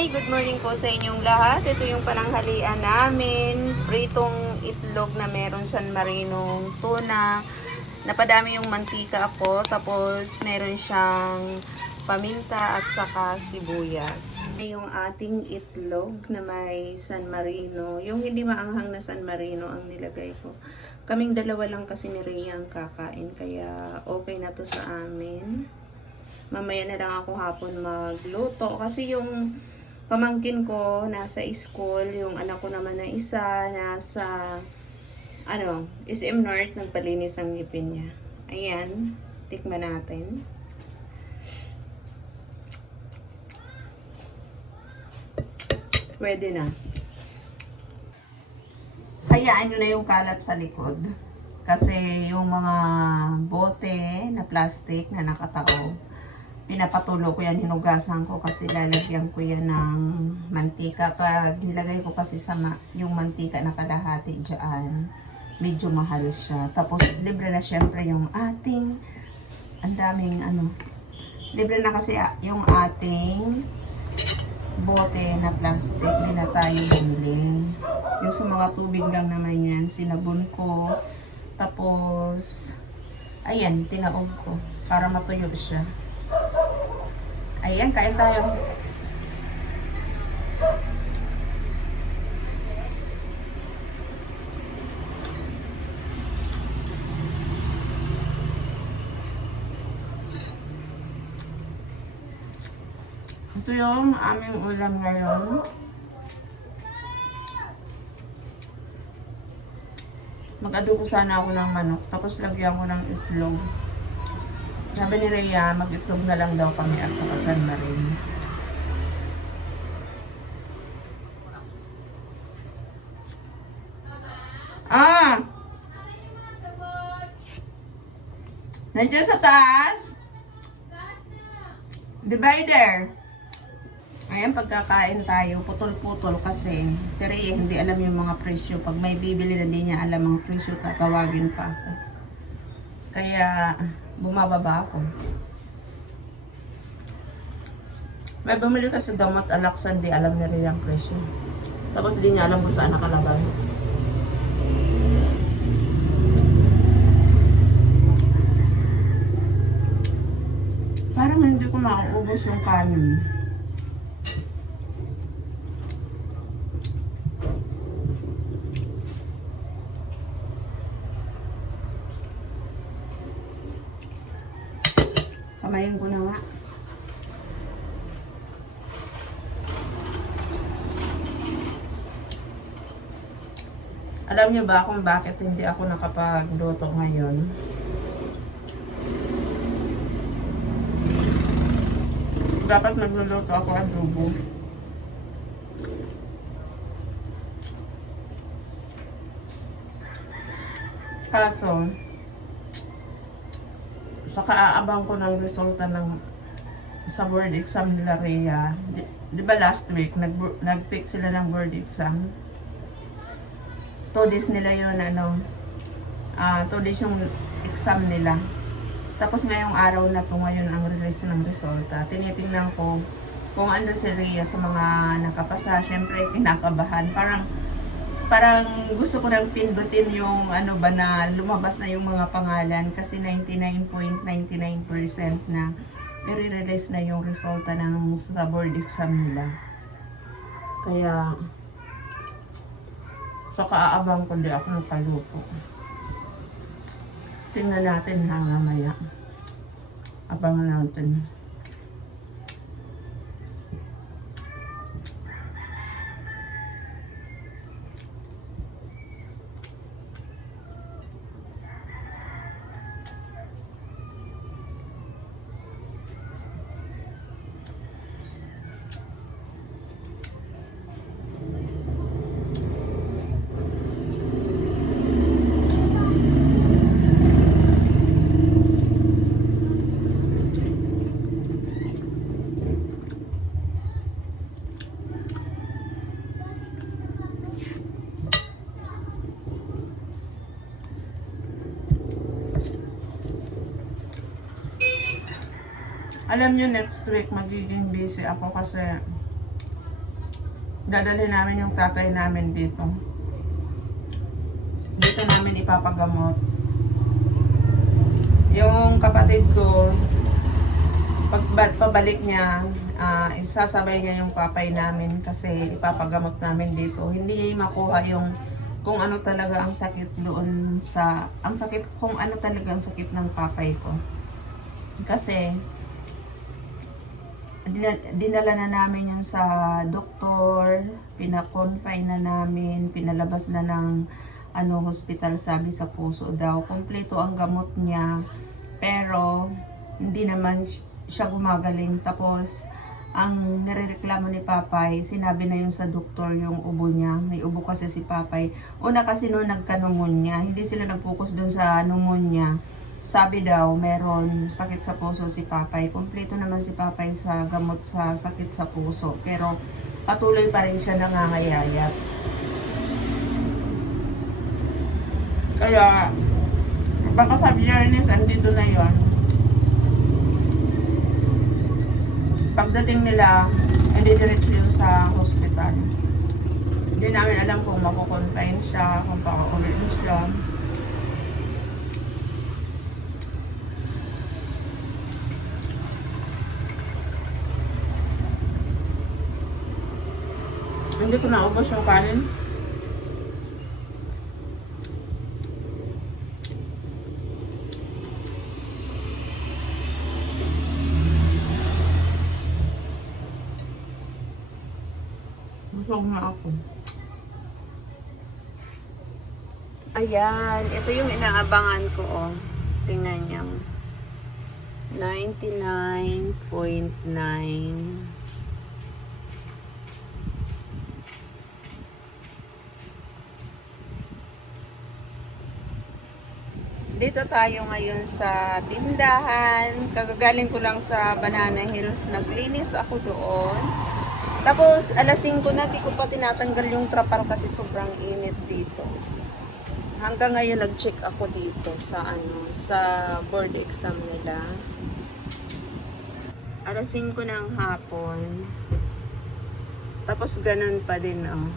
Hi! Good morning po sa inyong lahat. Ito yung pananghalian namin. Pritong itlog na meron San Marino tuna. Napadami yung mantika ako. Tapos meron siyang paminta at saka sibuyas. Yung ating itlog na may San Marino. Yung hindi maanghang na San Marino ang nilagay ko. Kaming dalawa lang kasi ni Rhea ang kakain. Kaya okay na to sa amin mamaya na lang ako hapon magluto. Kasi yung pamangkin ko nasa school, yung anak ko naman na isa nasa ano, SM North nagpalinis ang ngipin niya. Ayan, tikman natin. Pwede na. Hayaan nyo na yung kalat sa likod. Kasi yung mga bote na plastic na nakatao, pinapatulo ko yan, hinugasan ko kasi lalagyan ko yan ng mantika. Pag nilagay ko kasi sa ma- yung mantika na kalahati dyan, medyo mahal siya. Tapos libre na syempre yung ating, ang daming ano, libre na kasi yung ating bote na plastic, hindi na tayo bumili. Yung sa mga tubig lang naman yan, sinabon ko. Tapos, ayan, tinaog ko para matuyo siya. Ayan, kain tayo. Ito yung aming ulam ngayon. Mag-adobo sana ako ng manok, tapos lagyan ko ng itlog. Sabi ni Rhea, mag-itlog na lang daw kami at saka San Marino. Ah! Nandiyan sa taas? Divider. Ayan, pagkakain tayo, putol-putol kasi si Rhea hindi alam yung mga presyo. Pag may bibili na hindi niya alam mga presyo, tatawagin pa ako. Kaya, bumababa ako. May bumili kasi gamot alaksan, di alam ni Rhea ang presyo. Tapos hindi niya alam kung saan nakalagay. Parang hindi ko mauubos yung kanin. Kamayin ko na nga. Alam niyo ba kung bakit hindi ako nakapagluto ngayon? Dapat nagluluto ako adobo. Kaso, sa kaaabang ko ng resulta ng sa board exam nila Rhea, di, di ba last week, nag, nag-pick sila ng board exam? Two days nila yun, ano, ah two days yung exam nila. Tapos ngayong araw na to ngayon ang release ng resulta. Tinitingnan ko kung ano si Rhea sa mga nakapasa. Siyempre, kinakabahan. Parang parang gusto ko nang pindutin yung ano ba na lumabas na yung mga pangalan kasi 99.99% na i-release na yung resulta ng sa board exam nila. Kaya sa kaaabang ko di ako nagpaluto. Tingnan natin ha mamaya. Abangan natin. Alam nyo, next week magiging busy ako kasi dadalhin namin yung tatay namin dito. Dito namin ipapagamot. Yung kapatid ko, pag ba- pabalik niya, ah, isasabay niya yung papay namin kasi ipapagamot namin dito. Hindi makuha yung kung ano talaga ang sakit doon sa ang sakit kung ano talaga ang sakit ng papay ko. Kasi dinala, na namin yun sa doktor, pinakonfine na namin, pinalabas na ng ano hospital sabi sa puso daw. Kompleto ang gamot niya pero hindi naman si- siya gumagaling. Tapos ang nirereklamo ni Papay, sinabi na yun sa doktor yung ubo niya. May ubo kasi si Papay. Una kasi noon nagka-pneumonia, hindi sila nag-focus dun sa pneumonia. Sabi daw, meron sakit sa puso si Papay. Kompleto naman si Papay sa gamot sa sakit sa puso. Pero patuloy pa rin siya nangangayayat. Kaya, baka sa biyernes, andito na yon. Pagdating nila, hindi diretso yun sa hospital. Hindi namin alam kung makukonfine siya, kung pakauwi siya. Hindi ko naubos yung kanin. Busog na ako. Ayan, ito yung inaabangan ko, oh. Tingnan niyo. 99.9 Dito tayo ngayon sa tindahan. Kagagaling ko lang sa Banana Hills. Naglinis ako doon. Tapos, alas 5 na, di ko pa tinatanggal yung trapal kasi sobrang init dito. Hanggang ngayon, nag-check ako dito sa ano, sa board exam nila. Alas 5 ng hapon. Tapos, ganun pa din, oh.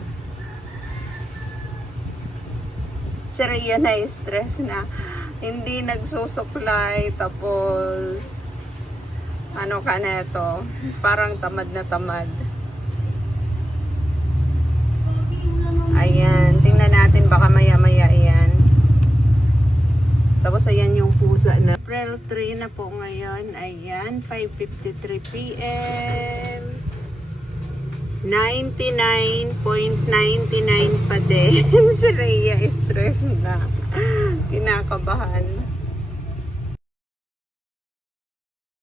Si Rhea na stress na hindi nagsusupply tapos ano ka na ito parang tamad na tamad. Ayan tingnan natin baka maya maya yan tapos ayan yung pusa na. April 3 na po ngayon. Ayan 5.53 p.m. 99.99 pa din. si Rhea stress na. Kinakabahan.